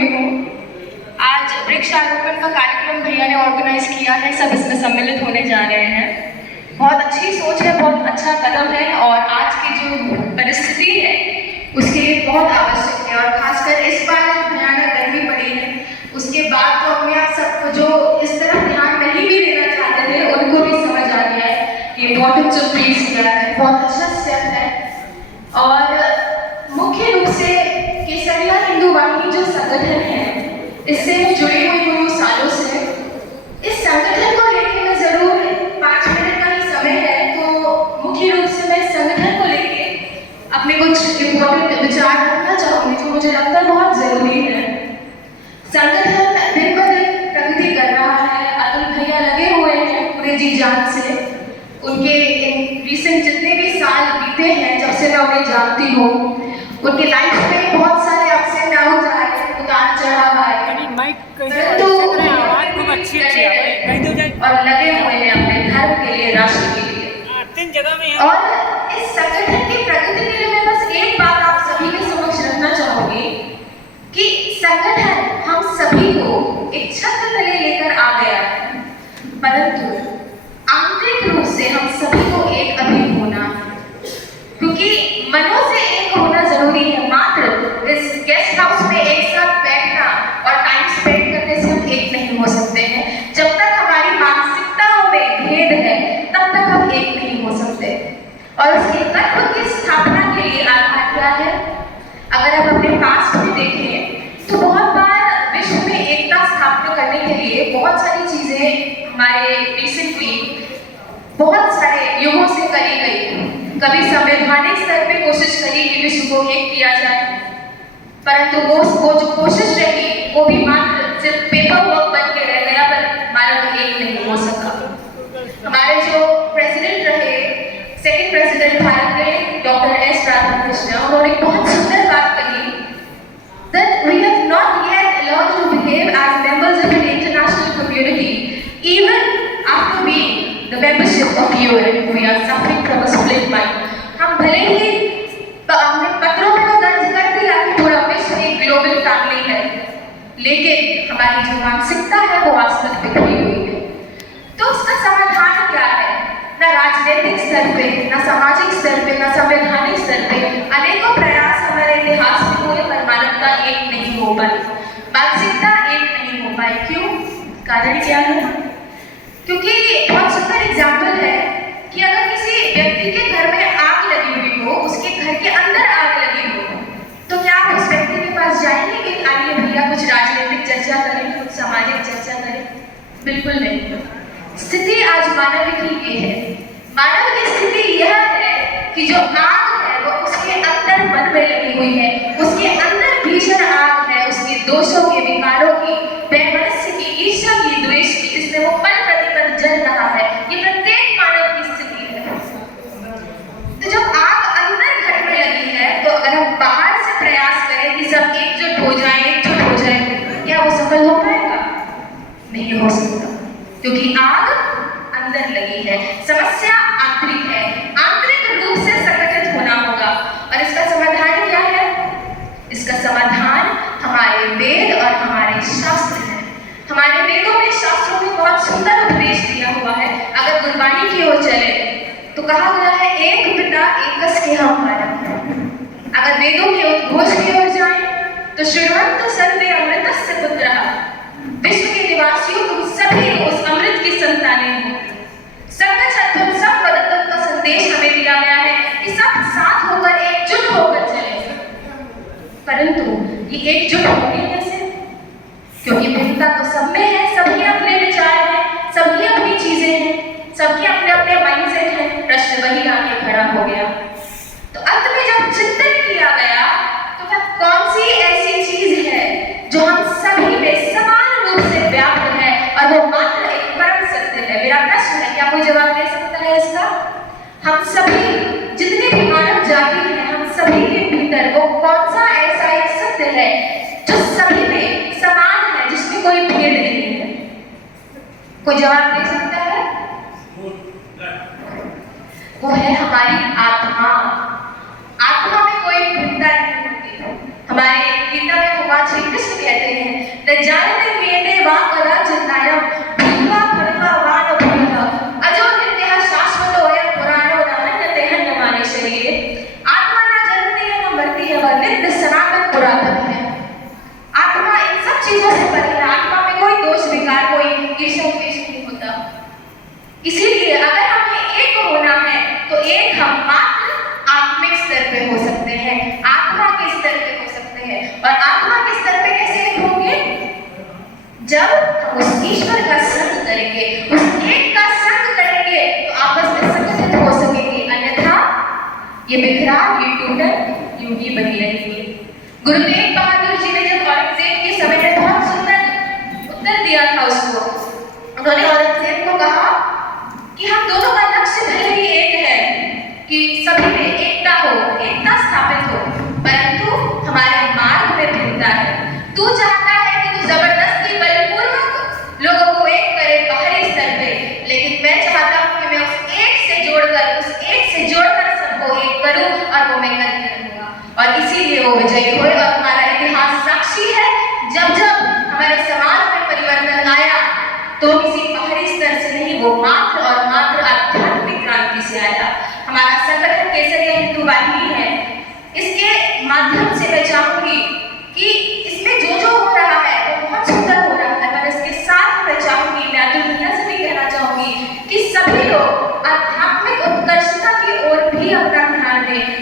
हुई हूँ। आज वृक्षारोपण का कार्यक्रम भैया ने ऑर्गेनाइज किया है, सब इसमें सम्मिलित होने जा रहे हैं। बहुत अच्छी सोच है, बहुत अच्छा कदम है और आज की जो परिस्थिति है उसके लिए बहुत आवश्यक है। और खासकर इस बार जो भयानक गर्मी पड़ी है उसके बाद तो अपने आप सबको जो इस तरह ध्यान नहीं भी देना चाहते थे उनको भी समझ आ गया है कि इम्पोर्टेंस ऑफ ट्रीज क्या है। बहुत अच्छा स्टेप है। और मुख्य रूप से केसरिया हिंदू वाहिनी जो संगठन है इससे मैं जुड़ी हुई हूँ सालों से। इस संगठन को लेकर मैं जरूर 5 मिनट का ही समय है तो मुख्य रूप से मैं संगठन को लेके अपने कुछ इम्पोर्टेंट विचार रखना चाहूँगी जो मुझे लगता है बहुत जरूरी है। संगठन दिन ब दिन प्रगति कर रहा है। अतुल भैया लगे हुए हैं पूरे जी जान से। उनके रिसेंट जितने भी साल बीते हैं जब से मैं उन्हें जानती हूँ उनकी लाइफ में बहुत सारे अप्स एंड डाउन आए, उतार चढ़ाव आए, और लगे हुए हैं अपने धर्म के लिए, राष्ट्र के लिए। और इस संगठन की प्रगति के लिए मैं बस एक बात आप सभी के समक्ष रखना चाहूंगी कि संगठन हम सभी को एक छत तले लेकर आ गया है, परंतु आंतरिक रूप से हम सभी को एक अभी होना है, क्योंकि मनों से एक होना जरूरी है। मात्र इस गेस्ट हाउस में एक साथ बैठना और टाइम स्पेंड करने से हम एक नहीं हो सकते हैं। जब तक हमारी मानसिकताओं में भेद है तब तक हम एक नहीं हो सकते। और उस एकत्व की स्थापना के लिए आधार क्या है? अगर आप अपने पास्ट में देखें तो बहुत बार विश्व में एकता स्थापित करने के लिए बहुत सारी चीजें हमारे रिसेंटली बहुत सारे युगों से करी गई। कभी संवैधानिक स्तर पे कोशिश करी कि विश्व को एक किया जाए, परंतु वो जो कोशिश रही वो भी मात्र सिर्फ पेपर वर्क बन के रह गया, पर मानव एक नहीं हो सका। हमारे जो प्रेसिडेंट रहे, सेकंड प्रेसिडेंट भारत के डॉक्टर एस राधाकृष्णन, उन्होंने बहुत सुंदर बात कही that we have not yet learned to behave as members of an international community even after being the membership of UN. We are suffering from a split mind. हम भले ही हमने पत्रों में तो दर्ज कर दिया कि पूरा विश्व एक ग्लोबल फैमिली है, लेकिन हमारी जो मानसिकता है वो आज तक बिखरी हुई है। तो उसका समाधान क्या है? न राजनीतिक स्तर पे, न सामाजिक स्तर पे, न संवैधानिक स्तर पे अनेकों प्रयास हमारे इतिहास में हुए पर मानवता एक नहीं हो पाई, मानसिकता एक नहीं हो पाई। क्यों? कारण क्या है? क्योंकि बहुत सुंदर एग्जाम्पल है कि अगर किसी व्यक्ति के घर में आग लगी हुई हो, उसके घर के अंदर आग लगी हो, तो क्या आप उस व्यक्ति के पास जाएंगे कि आइए भैया कुछ राजनीतिक चर्चा करें, कुछ सामाजिक चर्चा करें? बिल्कुल नहीं। स्थिति आज मानव की ये है। मानव की स्थिति यह है कि जो आग है वो उसके अंदर मन में लगी हुई है, उसके अंदर भीषण आग है, उसके दोषों के, विकारों की, वैमनस्य की, ईर्ष्या की, द्वेष की, जिसमें वो पल प्रतिपल जल रहा है। ये प्रत्येक मानव की स्थिति है। तो जब आग अंदर घर में लगी है तो अगर हम बाहर से प्रयास करें कि सब एकजुट हो जाए, क्या वो सफल हो पाएगा? नहीं हो सकता, क्योंकि आग अंदर लगी है। समस्या आंतरिक है, आंतरिक रूप से संगठित होना होगा। और इसका समाधान क्या है? इसका समाधान हमारे वेद और हमारे शास्त्र हैं। हमारे वेदों में, शास्त्रों में बहुत सुंदर उपदेश दिया हुआ है। अगर गुरबाणी की ओर चले तो कहा गया है एक पिता एकस के हम बालक। अगर वेदों के उद्घोष की ओर जाएं तो शृण्वन्तु सर्वे अमृतस्य पुत्रः, विश्व के निवासियों तुम सभी उस अमृत की संतानें हो। संगच्छध्वं संवदतं का संदेश हमें दिया गया है कि सब साथ होकर, एकजुट होकर चले। परंतु ये एकजुट होंगे कैसे? क्योंकि भिन्नता तो सब में है, सबके अपने विचार हैं, सबकी अपनी चीजें हैं, सबके अपने अपने माइंडसेट हैं। प्रश्न वही आके खड़ा हो गया। तो अंत में जब चिंतन किया गया तो वह कौन सी ऐसी चीज है जो हम सभी में समान रूप से व्याप्त है और वो मात्र एक परम सत्य है? मेरा प्रश्न है, क्या कोई जवाब दे सकता है इसका? हम सभी, जितने भी मानव जाति है, हम सभी के भीतर वो कौन सा ऐसा एक सत्य है जो सभी में समान है, जिसमें कोई भेद नहीं है? कोई जवाब दे सकता है? वो है हमारी आत्मा। आत्मा में कोई भिन्नता नहीं होती। हमारे गीता में भगवान श्री कृष्ण कहते हैं नित्य सनातन पुरातन है। आत्मा इन सब चीजों से परे है। आत्मा में कोई दोष विकार, कोई ईर्ष्या द्वेष नहीं होता। इसीलिए अगर हमें एक होना है तो एक हम मात्र आत्मिक स्तर पे हो सकते हैं, आत्मा के स्तर पे हो सकते हैं। और आत्मा के स्तर पे कैसे एक होंगे? जब हम उस ईश्वर का संग करेंगे, उस एक का संग करेंगे तो आपस में संगठित हो सकेंगे, अन्यथा ये बिखराव, ये टूटन यूं ही बनी रहेगी। गुरु तेग बहादुर जी ने जब औरंगजेब के समय में बहुत सुंदर उत्तर दिया था उसको, उन्होंने औरंगजेब को कहा कि हम दोनों का लक्ष्य भले ही एक है कि सभी में एकता हो, एकता स्थापित हो, परंतु हमारे मार्ग में भिन्नता है। तू चाहता है कि तू जबरदस्ती बलपूर्वक लोगों को एक करे बाहरी स्तर पे, लेकिन मैं चाहता हूं कि मैं उस एक से जोड़कर सबको एक करूं और वो मैं करके रहूंगा। और इसीलिए वो विजयी हुए। और हमारा इतिहास साक्षी है, जब जब हमारे समाज में परिवर्तन आया तो किसी बाहरी स्तर से नहीं, वो मात्र और मात्र आध्यात्मिक क्रांति से आया। हमारा संगठन केसरिया हिंदू वाहिनी है, इसके माध्यम से मैं चाहूंगी कि इसमें जो जो हो रहा है वो बहुत सुंदर हो रहा है, पर इसके साथ मैं चाहूंगी, मैं अतुल भैया से भी कहना चाहूंगी कि सभी लोग आध्यात्मिक उत्कर्षता की ओर भी अपना ध्यान दें।